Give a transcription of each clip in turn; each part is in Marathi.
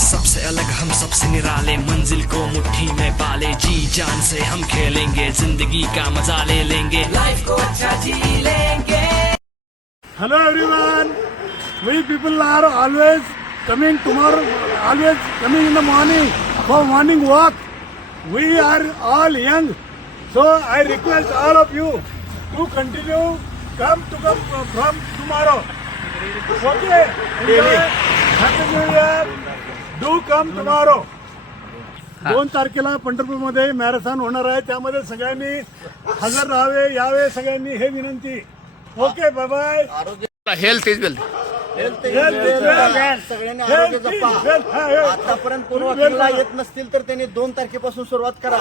सबसे अलग हम सबसे निराले, मंजिल को मुट्ठी में पाले, जी जान से हम खेलेंगे, जिंदगी का मजा ले लेंगे, लाइफ को अच्छा जी लेंगे। Hello everyone, we people are always coming tomorrow, always coming in the morning for morning walk. We are all young, so I request all of you to continue come from tomorrow. Okay, enjoy. Happy New Year. Do come tomorrow. 2 तारखेला पंढरपूरमध्ये मॅरेथॉन होणार आहे, त्यामध्ये सगळ्यांनी हजर राहावे, यावे सगळ्यांनी, हे विनंती. Okay, bye bye. Health is wealth. सगळ्यांनी आरोग्य जपा. आतापर्यंत पूर्वला येत नसतील तर त्यांनी 2 तारखेपासून सुरुवात करा.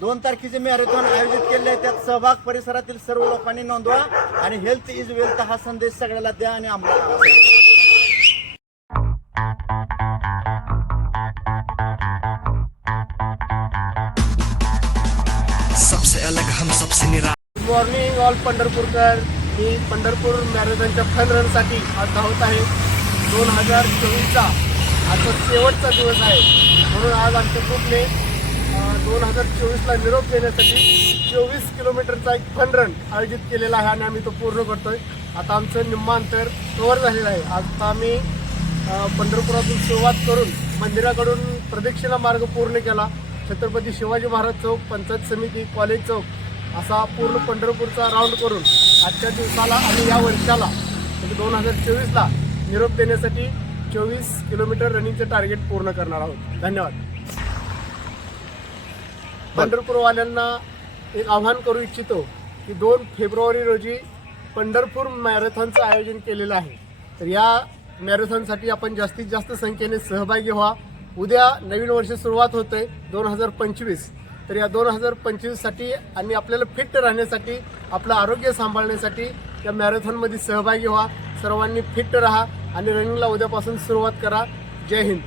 2 तारखेचे मॅरेथॉन आयोजित केले आहे, त्यात सहभाग परिसरातील सर्व लोकांनी नोंदवा आणि हेल्थ इज वेल्थ हा संदेश सगळ्याला द्या आणि अंमलात आणा. सबसे अलग हम सबसे निराले. गुड मॉर्निंग ऑल पंढरपूरकर. मी पंढरपूर मॅरेथॉनच्या फन रनसाठी आज धावत आहे. 2024चा आजचा शेवटचा दिवस आहे, म्हणून आज आमच्या ग्रुपने 2024ला निरोप देण्यासाठी 24 किलोमीटरचा एक फन रन आयोजित केलेला आहे आणि आम्ही तो पूर्ण करतोय. आता आमचं निम्मा अंतर कव्हर झालेलं आहे. आता आम्ही पंढरपुरातून सुरुवात करून मंदिराकडून प्रदक्षिणा मार्ग पूर्ण केला. छत्रपती शिवाजी महाराज चौक, पंचायत समिती, कॉलेज चौक असा पूर्ण पंढरपूरचा राऊंड करून आजच्या दिवसाला आणि या वर्षाला म्हणजे 2024ला निरोप देण्यासाठी 24 किलोमीटर रनिंगचे टार्गेट पूर्ण करणार आहोत. धन्यवाद. पंढरपूरवाल्यांना एक आवाहन करू इच्छितो की 2 फेब्रुवारी रोजी पंढरपूर मॅरेथॉनचं आयोजन केलेलं आहे. तर या मॅरेथॉनसाठी आपण जास्तीत जास्त संख्येने सहभागी व्हा. उद्या नवीन वर्ष सुरुवात होते 2025. तर या 2025साठी आणि आपल्याला फिट राहण्यासाठी, आपलं आरोग्य सांभाळण्यासाठी या मॅरेथॉनमध्ये सहभागी व्हा. सर्वांनी फिट राहा आणि रनिंगला उद्यापासून सुरुवात करा. जय हिंद.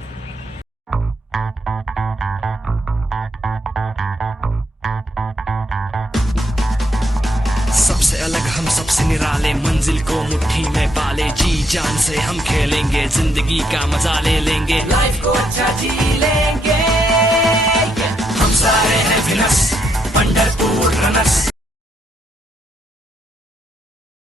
सबसे अलग हम सबसे निराले, मंजिल को मुट्ठी में पाले, जी जान से हम खेलेंगे, जिंदगी का मजा ले लेंगे, लाइफ को अच्छा जी लेंगे. हम सारे हैं विनस, पंढरपुर रनर्स.